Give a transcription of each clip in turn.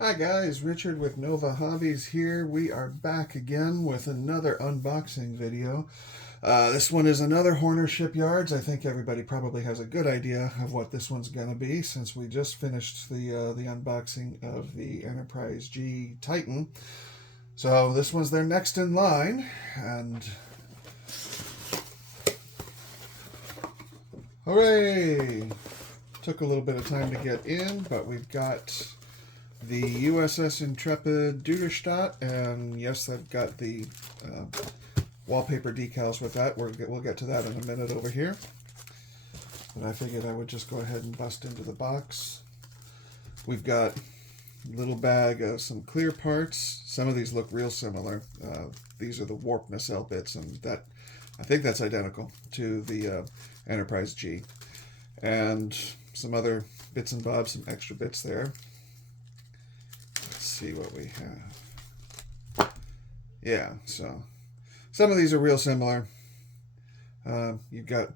Hi guys, Richard with Nova Hobbies here. We are back again with another unboxing video. This one is another Horner Shipyards. I think everybody probably has a good idea of what this one's going to be since we just finished the unboxing of the Enterprise G Titan. So this one's their next in line, and hooray! Took a little bit of time to get in, but we've got the USS Intrepid Duderstadt, and yes, I've got the wallpaper decals with that. We'll get to that in a minute over here. But I figured I would just go ahead and bust into the box. We've got a little bag of some clear parts. Some of these look real similar. These are the warp nacelle bits, and that I think that's identical to the Enterprise G. And some other bits and bobs, some extra bits there. See what we have. Yeah, so some of these are real similar. You've got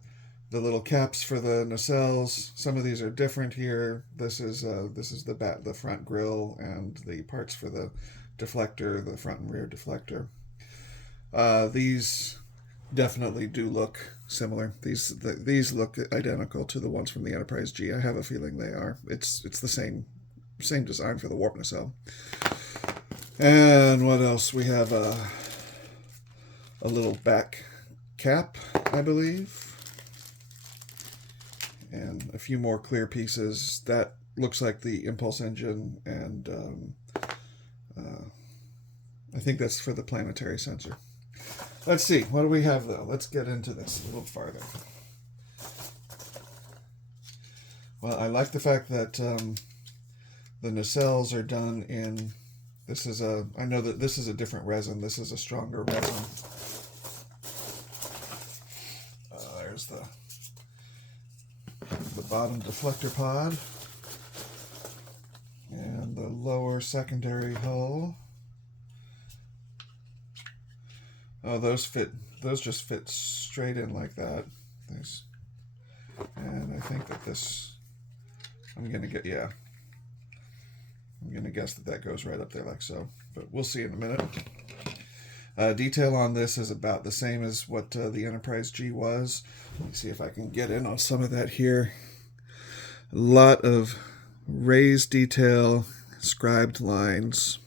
the little caps for the nacelles. Some of these are different here. This is the front grille and the parts for the deflector, the front and rear deflector. These definitely do look similar. These look identical to the ones from the Enterprise G. I have a feeling they are. It's the same design for the warp nacelle. And what else? We have a little back cap, I believe, and a few more clear pieces. That looks like the impulse engine, and I think that's for the planetary sensor. Let's see, what do we have though? Let's get into this a little farther. Well, I like the fact that the nacelles are done in, I know that this is a different resin. This is a stronger resin. There's the bottom deflector pod and the lower secondary hull. Oh, those just fit straight in like that. And I think that this, I'm going to guess that goes right up there like so, but we'll see in a minute. Detail on this is about the same as what the Enterprise G was. Let me see if I can get in on some of that here. A lot of raised detail, scribed lines.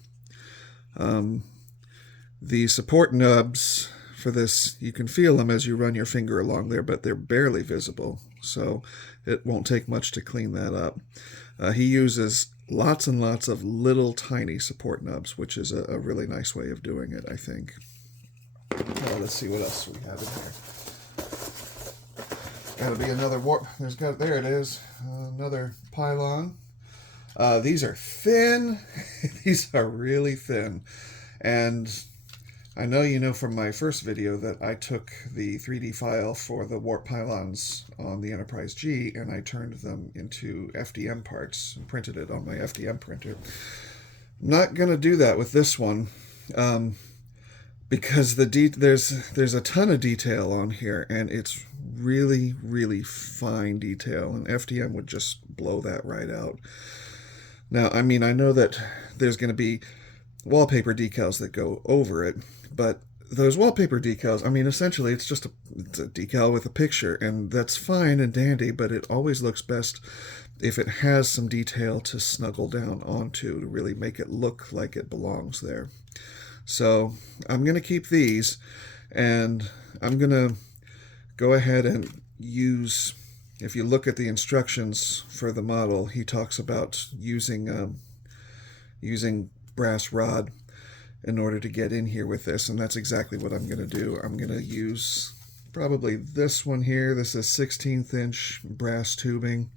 The support nubs for this, you can feel them as you run your finger along there, but they're barely visible, so it won't take much to clean that up. He uses lots and lots of little tiny support nubs, which is a really nice way of doing it, I think. Let's see what else we have in here. Gotta be another warp. There it is. Another pylon. These are thin. These are really thin. And I know you know from my first video that I took the 3D file for the warp pylons on the Enterprise G and I turned them into FDM parts and printed it on my FDM printer. I'm not going to do that with this one because there's a ton of detail on here, and it's really, really fine detail, and FDM would just blow that right out. Now, I mean, I know that there's going to be wallpaper decals that go over it, but those wallpaper decals, I mean, essentially it's a decal with a picture, and that's fine and dandy, but it always looks best if it has some detail to snuggle down onto to really make it look like it belongs there. So I'm going to keep these, and I'm going to go ahead and use, if you look at the instructions for the model, he talks about using brass rod in order to get in here with this, and that's exactly what I'm going to do. I'm going to use probably this one here. This is 16th inch brass tubing.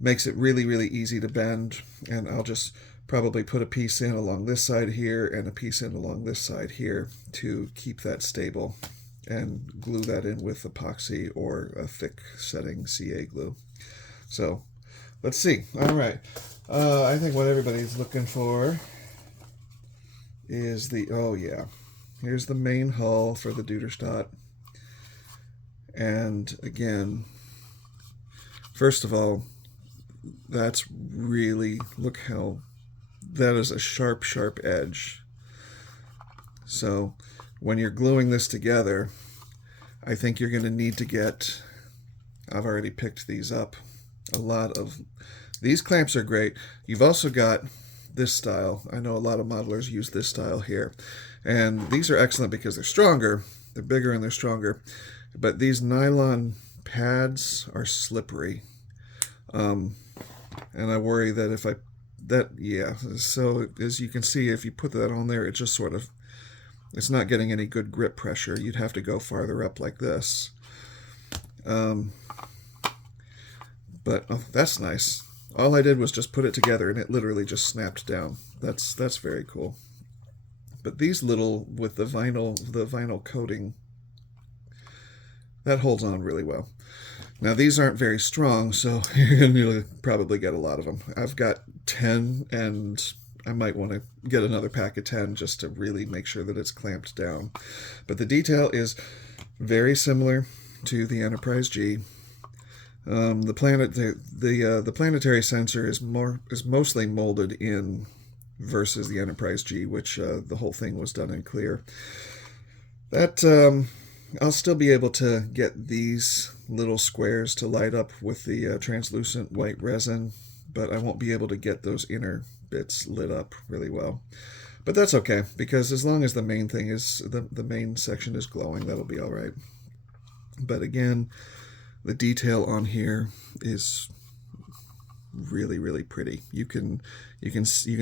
Makes it really, really easy to bend, and I'll just probably put a piece in along this side here and a piece in along this side here to keep that stable, and glue that in with epoxy or a thick setting CA glue. So let's see. All right. I think what everybody's looking for is here's the main hull for the Duderstadt. And again, first of all, that's really, look how that is a sharp, sharp edge. So when you're gluing this together, I think you're going to need to get, I've already picked these up, a lot of, these clamps are great. You've also got this style. I know a lot of modelers use this style here. And these are excellent because they're stronger, they're bigger and they're stronger. But these nylon pads are slippery. And I worry that if so as you can see, if you put that on there, it just sort of, it's not getting any good grip pressure. You'd have to go farther up like this. But oh, that's nice. All I did was just put it together and it literally just snapped down. That's very cool. But these little, with the vinyl coating, that holds on really well. Now these aren't very strong, so you're going to probably get a lot of them. I've got 10, and I might want to get another pack of 10 just to really make sure that it's clamped down. But the detail is very similar to the Enterprise G. The planetary sensor is mostly molded in versus the Enterprise G, which the whole thing was done in clear. That I'll still be able to get these little squares to light up with the translucent white resin, but I won't be able to get those inner bits lit up really well. But that's okay, because as long as the main thing is, the main section is glowing, that'll be all right. But again, the detail on here is really, really pretty. You can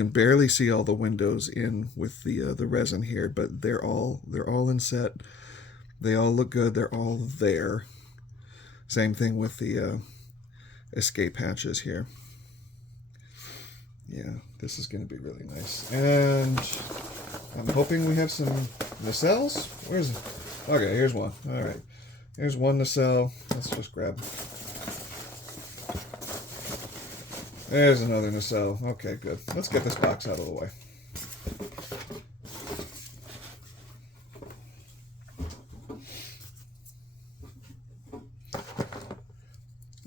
barely see all the windows in with the resin here, but they're all in set. They all look good. They're all there. Same thing with the escape hatches here. Yeah, this is going to be really nice. And I'm hoping we have some nacelles. Where's it? Okay, here's one. All right. Here's one nacelle. Let's just grab. There's another nacelle. Okay, good. Let's get this box out of the way.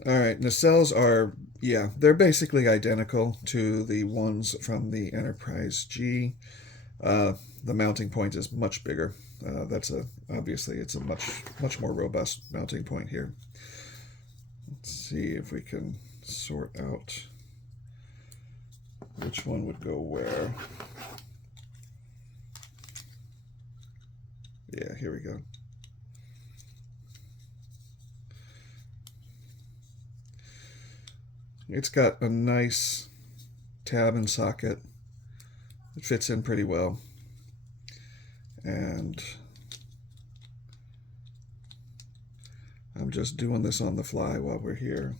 All right, nacelles are, yeah, they're basically identical to the ones from the Enterprise G. The mounting point is much bigger. Obviously it's a much more robust mounting point here. Let's see if we can sort out which one would go where. Yeah, here we go. It's got a nice tab and socket. It fits in pretty well. And I'm just doing this on the fly while we're here.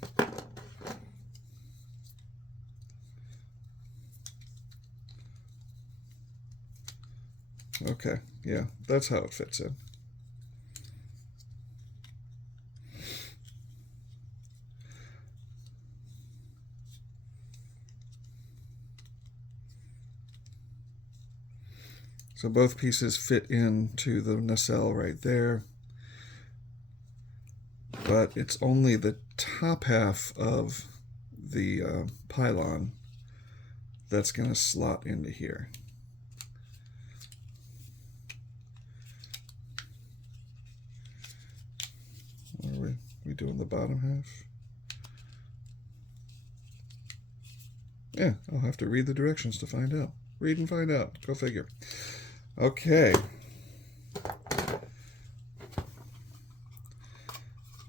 Okay, yeah, that's how it fits in. So both pieces fit into the nacelle right there, but it's only the top half of the pylon that's going to slot into here. Are we doing the bottom half? Yeah, I'll have to read the directions to find out. Read and find out. Go figure. Okay.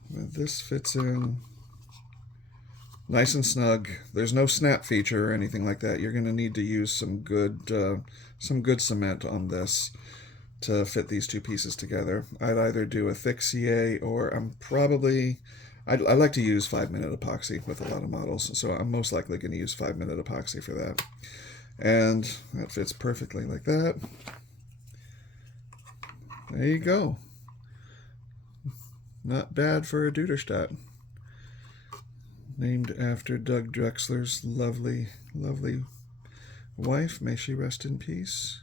This fits in nice and snug. There's no snap feature or anything like that. You're going to need to use some good cement on this to fit these two pieces together. I'd either do a thick CA, or I like to use 5-minute epoxy with a lot of models, so I'm most likely going to use 5-minute epoxy for that. And that fits perfectly like that. There you go. Not bad for a Duderstadt. Named after Doug Drexler's lovely, lovely wife. May she rest in peace.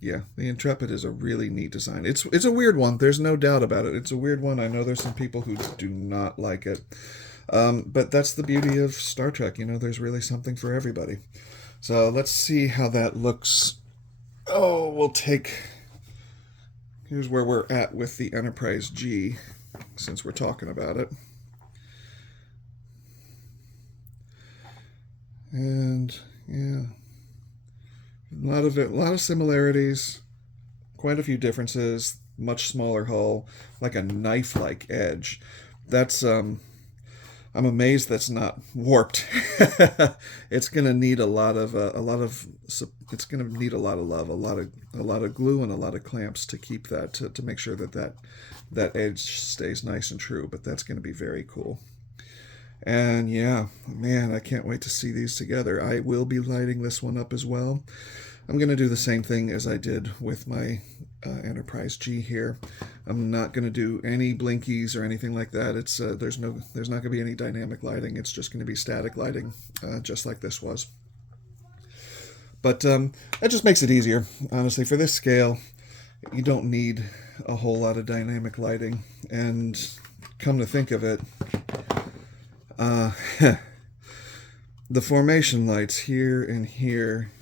Yeah, the Intrepid is a really neat design. It's a weird one. There's no doubt about it. It's a weird one. I know there's some people who do not like it. But that's the beauty of Star Trek. There's really something for everybody. So let's see how that looks. Oh, here's where we're at with the Enterprise G, since we're talking about it. And yeah, a lot of similarities, quite a few differences. Much smaller hull, like a knife-like edge. That's I'm amazed that's not warped. It's going to need it's going to need a lot of love, a lot of glue, and a lot of clamps to keep that to make sure that edge stays nice and true. But that's going to be very cool. And yeah, man, I can't wait to see these together. I will be lighting this one up as well. I'm going to do the same thing as I did with my Enterprise G here. I'm not going to do any blinkies or anything like that. There's not going to be any dynamic lighting. It's just going to be static lighting, just like this was. But that just makes it easier. Honestly, for this scale, you don't need a whole lot of dynamic lighting. And come to think of it, the formation lights here and here,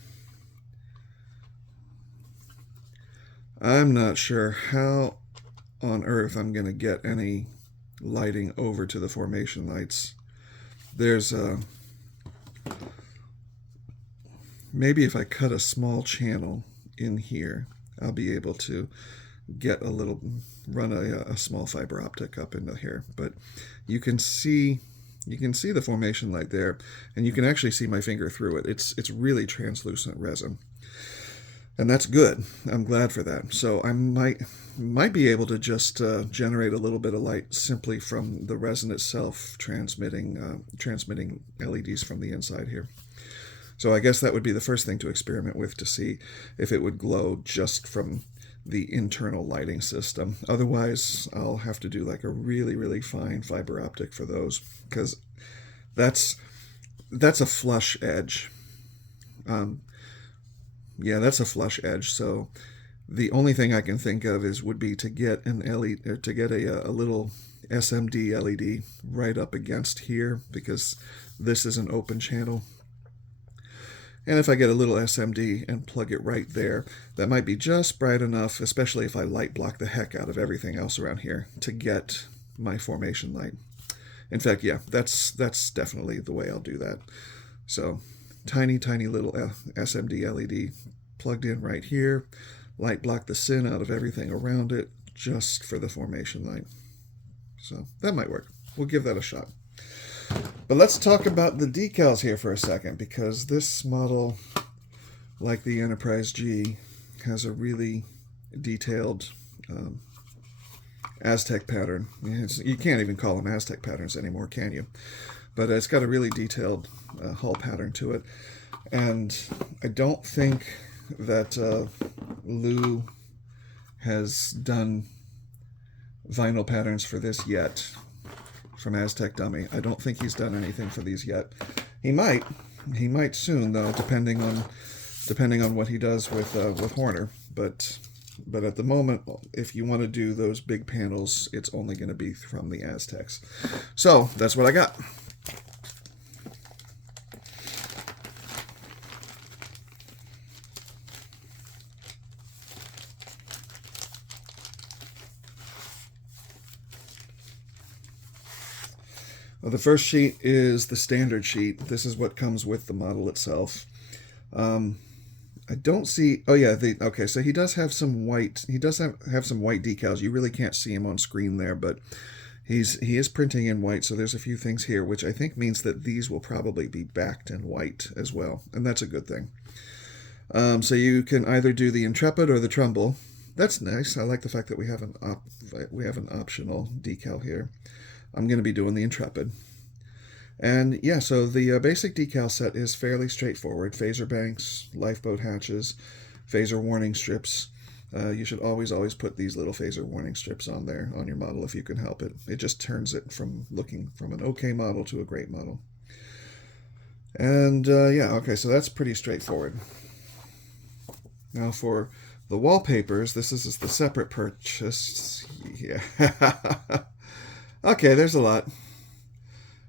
I'm not sure how on earth I'm going to get any lighting over to the formation lights. There's maybe if I cut a small channel in here, I'll be able to run a small fiber optic up into here. But you can see the formation light there, and you can actually see my finger through it. It's really translucent resin. And that's good. I'm glad for that. So I might be able to just generate a little bit of light simply from the resin itself transmitting LEDs from the inside here. So I guess that would be the first thing to experiment with, to see if it would glow just from the internal lighting system. Otherwise, I'll have to do like a really, really fine fiber optic for those, because that's a flush edge. Yeah, that's a flush edge. So the only thing I can think of would be to get an LED, or to get a little SMD LED right up against here, because this is an open channel. And if I get a little SMD and plug it right there, that might be just bright enough, especially if I light block the heck out of everything else around here, to get my formation light. In fact, yeah, that's definitely the way I'll do that. So tiny little SMD LED plugged in right here, light block the sin out of everything around it just for the formation light. So that might work. We'll give that a shot. But let's talk about the decals here for a second, because this model, like the Enterprise G, has a really detailed Aztec pattern. You can't even call them Aztec patterns anymore, can you? But it's got a really detailed hull pattern to it. And I don't think that Lou has done vinyl patterns for this yet, from Aztec Dummy. I don't think he's done anything for these yet. He might soon, though, depending on what he does with Horner. But at the moment, if you want to do those big panels, it's only going to be from the Aztecs. So that's what I got. Well, the first sheet is the standard sheet. This is what comes with the model itself. I don't see. Oh yeah. Okay. So he does have some white. He does have some white decals. You really can't see him on screen there, but he is printing in white. So there's a few things here, which I think means that these will probably be backed in white as well, and that's a good thing. So you can either do the Intrepid or the Trumbull. That's nice. I like the fact that we have an optional decal here. I'm going to be doing the Intrepid. And yeah, so the basic decal set is fairly straightforward. Phaser banks, lifeboat hatches, phaser warning strips. You should always put these little phaser warning strips on there on your model if you can help it. It just turns it from looking from an okay model to a great model. And yeah, okay, so that's pretty straightforward. Now for the wallpapers, this is the separate purchase. Yeah. Okay, there's a lot.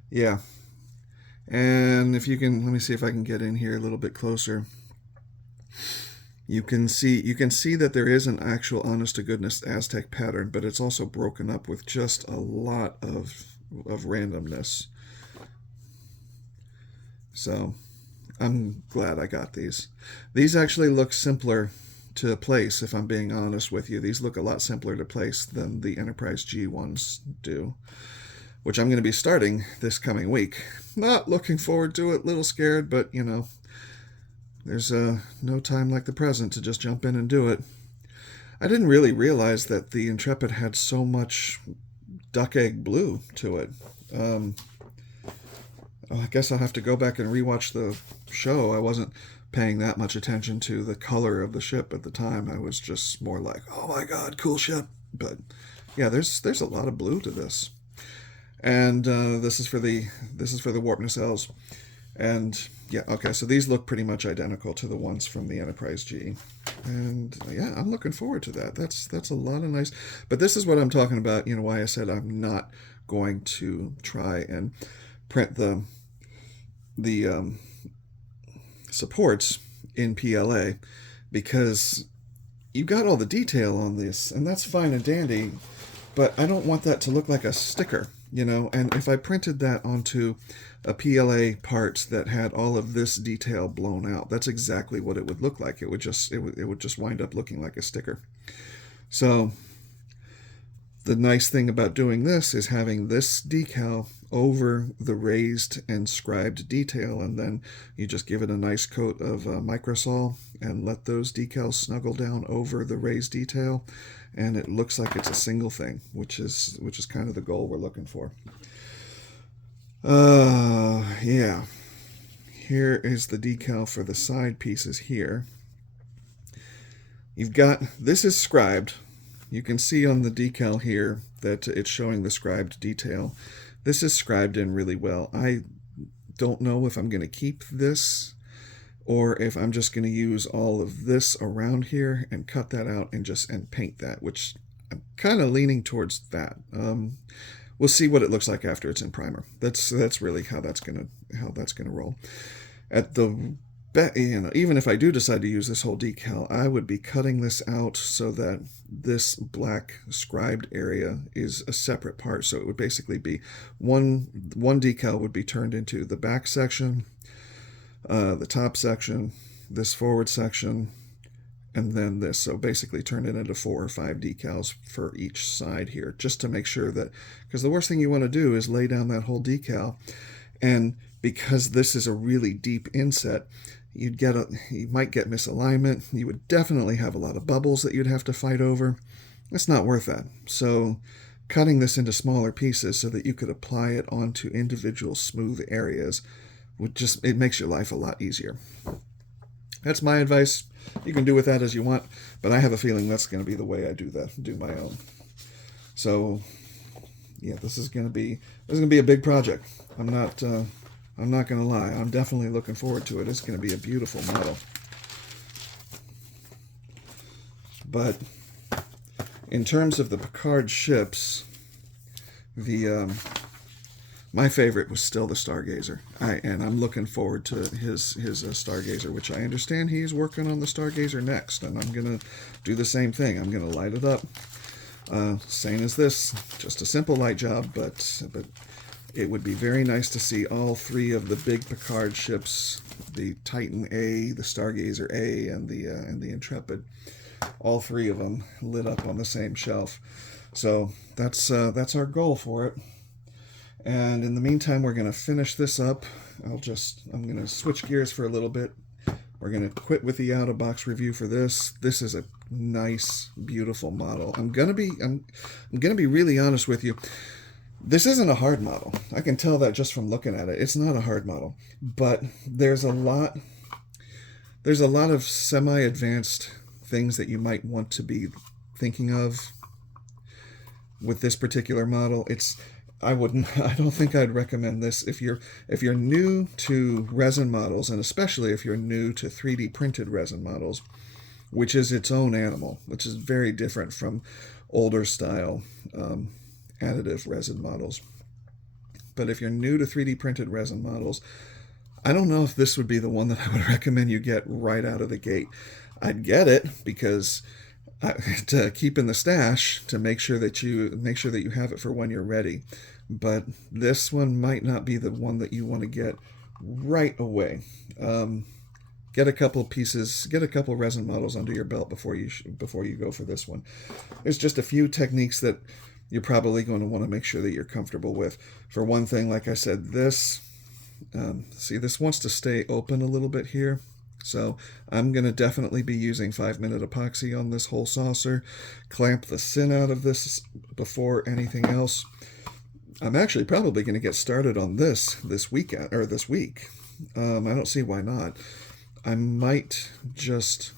Yeah. And if you can, let me see if I can get in here a little bit closer. You can see that there is an actual honest to goodness Aztec pattern, but it's also broken up with just a lot of randomness. So I'm glad I got these. These actually look simpler to place, if I'm being honest with you. These look a lot simpler to place than the Enterprise G ones do, which I'm going to be starting this coming week. Not looking forward to it, a little scared, but you know, there's no time like the present to just jump in and do it. I didn't really realize that the Intrepid had so much duck egg blue to it. I guess I'll have to go back and rewatch the show. I wasn't paying that much attention to the color of the ship at the time. I was just more like, oh my god, cool ship. But yeah, there's a lot of blue to this. And this is for the warp nacelles. And yeah, okay, so these look pretty much identical to the ones from the Enterprise G. And yeah, I'm looking forward to that. That's a lot of nice. But this is what I'm talking about, you know, why I said I'm not going to try and print the supports in PLA, because you got all the detail on this, and that's fine and dandy, but I don't want that to look like a sticker, you know. And if I printed that onto a PLA part that had all of this detail blown out, that's exactly what it would look like. It would just wind up looking like a sticker. So the nice thing about doing this is having this decal over the raised and scribed detail, and then you just give it a nice coat of microsol and let those decals snuggle down over the raised detail, and it looks like it's a single thing, which is kind of the goal we're looking for. Yeah. Here is the decal for the side pieces here. You've got, this is scribed. You can see on the decal here that it's showing the scribed detail. This is scribed in really well. I don't know if I'm going to keep this or if I'm just going to use all of this around here and cut that out and paint that, which I'm kind of leaning towards that. We'll see what it looks like after it's in primer. That's really how that's gonna roll. At the even if I do decide to use this whole decal, I would be cutting this out so that this black scribed area is a separate part. So it would basically be one decal would be turned into the back section, the top section, this forward section, and then this. So basically turn it into 4 or 5 decals for each side here, just to make sure that, because the worst thing you want to do is lay down that whole decal, and because this is a really deep inset, you might get misalignment. You would definitely have a lot of bubbles that you'd have to fight over. It's not worth that. So cutting this into smaller pieces so that you could apply it onto individual smooth areas it makes your life a lot easier. That's my advice. You can do with that as you want, but I have a feeling that's going to be the way I do my own. So yeah, this is going to be a big project. I'm not going to lie. I'm definitely looking forward to it. It's going to be a beautiful model. But in terms of the Picard ships, my favorite was still the Stargazer. And I'm looking forward to his Stargazer, which I understand he's working on the Stargazer next. And I'm going to do the same thing. I'm going to light it up. Same as this. Just a simple light job, but it would be very nice to see all 3 of the big Picard ships, the Titan A, the Stargazer A, and the Intrepid, all 3 of them lit up on the same shelf. So that's our goal for it. And in the meantime, we're going to finish this up. I'm going to switch gears for a little bit. We're going to quit with the out-of-box review for this. This is a nice, beautiful model. I'm going to be really honest with you. This isn't a hard model. I can tell that just from looking at it. It's not a hard model, but there's a lot of semi-advanced things that you might want to be thinking of with this particular model. I don't think I'd recommend this if you're new to resin models, and especially if you're new to 3D printed resin models, which is its own animal, which is very different from older style additive resin models. but if you're new to 3D printed resin models, I don't know if this would be the one that I would recommend you get right out of the gate. I'd get it because to keep in the stash, to make sure that you have it for when you're ready. But this one might not be the one that you want to get right away. Get a couple pieces, get a couple resin models under your belt before you go for this one. There's just a few techniques that you're probably going to want to make sure that you're comfortable with. For one thing, like I said, this see, this wants to stay open a little bit here. So I'm going to definitely be using 5-minute epoxy on this whole saucer. Clamp the sin out of this before anything else. I'm actually probably going to get started on this weekend or this week. I don't see why not. I might just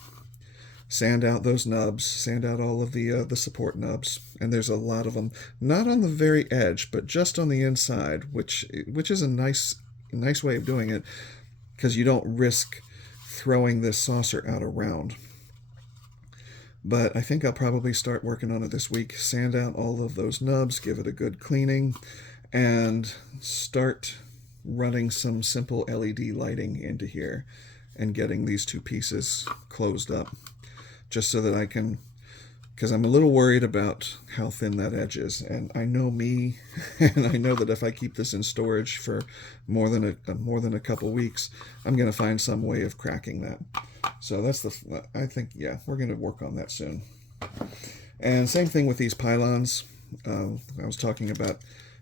sand out those nubs, sand out all of the support nubs, and there's a lot of them, not on the very edge, but just on the inside, which is a nice way of doing it, because you don't risk throwing this saucer out around. But I think I'll probably start working on it this week, sand out all of those nubs, give it a good cleaning, and start running some simple LED lighting into here and getting these two pieces closed up, just so that I can, because I'm a little worried about how thin that edge is, and I know me, and I know that if I keep this in storage for more than a couple weeks, I'm going to find some way of cracking that. So I think, yeah, we're going to work on that soon. And same thing with these pylons. I was talking about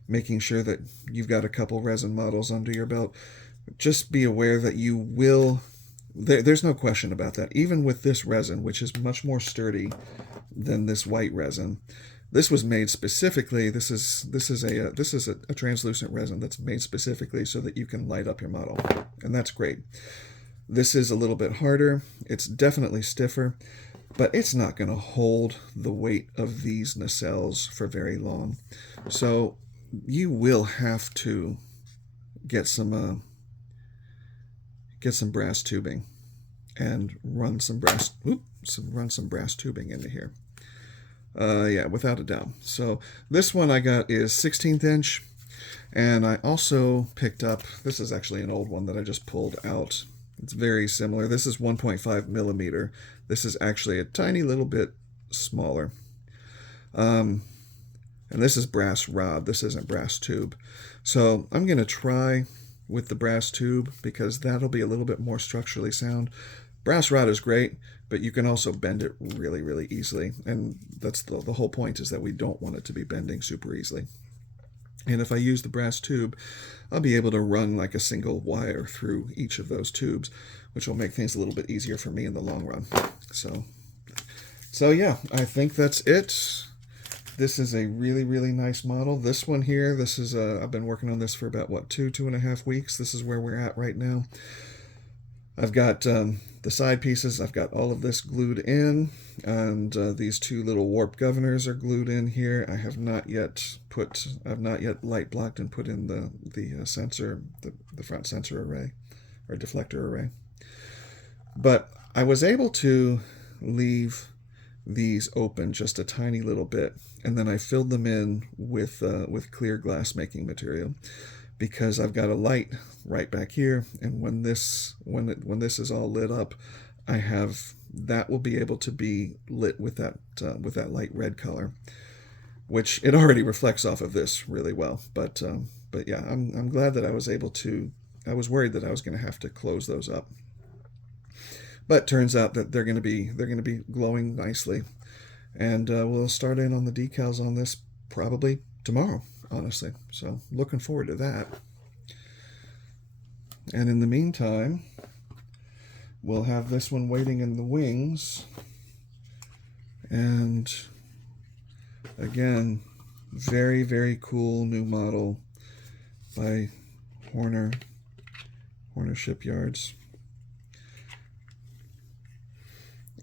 making sure that you've got a couple resin models under your belt. Just be aware that you will. There's no question about that. Even with this resin, which is much more sturdy than this white resin, this was made specifically. This is a translucent resin that's made specifically so that you can light up your model, and that's great. This is a little bit harder. It's definitely stiffer, but it's not going to hold the weight of these nacelles for very long. So you will have to get some brass tubing and run some brass tubing into here. Yeah, without a doubt. So this one I got is 16th inch, and I also picked up, this is actually an old one that I just pulled out. It's very similar. This is 1.5 millimeter. This is actually a tiny little bit smaller. And this is brass rod. This isn't brass tube. So I'm going to try with the brass tube because that'll be a little bit more structurally sound. Brass rod is great, but you can also bend it really, really easily. And that's the whole point, is that we don't want it to be bending super easily. And if I use the brass tube, I'll be able to run like a single wire through each of those tubes, which will make things a little bit easier for me in the long run. So yeah, I think that's it. This is a really, really nice model. This one here, this is I've been working on this for about, what, 2.5 weeks. This is where we're at right now. I've got the side pieces. I've got all of this glued in, and these two little warp governors are glued in here. I have not yet light blocked and put in the sensor, the front sensor array or deflector array. But I was able to leave these open just a tiny little bit, and then I filled them in with clear glass making material, because I've got a light right back here, and when this is all lit up, that will be able to be lit with that light red color, which it already reflects off of this really well. But yeah, I'm glad that I was able to. I was worried that I was going to have to close those up, but turns out that they're going to be glowing nicely, and we'll start in on the decals on this probably tomorrow, honestly. So looking forward to that. And in the meantime, we'll have this one waiting in the wings. And again, very, very cool new model by Horner Shipyards.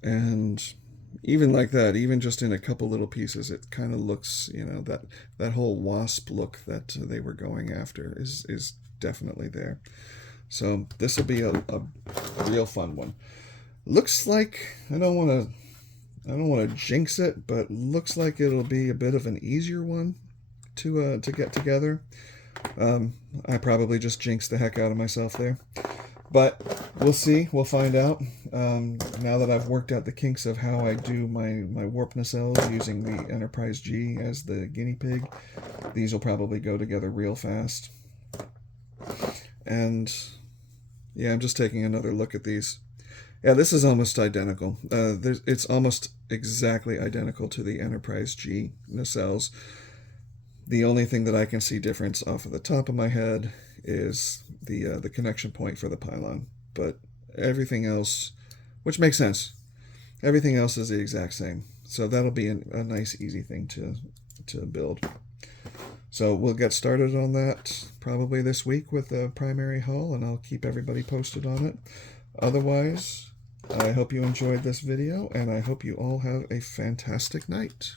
And even like that, even just in a couple little pieces, it kind of looks, that whole wasp look that they were going after is definitely there. So this will be a real fun one. Looks like, I don't want to jinx it, but looks like it'll be a bit of an easier one to get together. I probably just jinxed the heck out of myself there. But we'll see. We'll find out. Now that I've worked out the kinks of how I do my warp nacelles using the Enterprise G as the guinea pig, these will probably go together real fast. And yeah, I'm just taking another look at these. Yeah, this is almost identical. It's almost exactly identical to the Enterprise G nacelles. The only thing that I can see difference off of the top of my head is the connection point for the pylon. But everything else, which makes sense, everything else is the exact same. So that'll be a nice, easy thing to build. So we'll get started on that probably this week with the primary hull, and I'll keep everybody posted on it. Otherwise, I hope you enjoyed this video, and I hope you all have a fantastic night.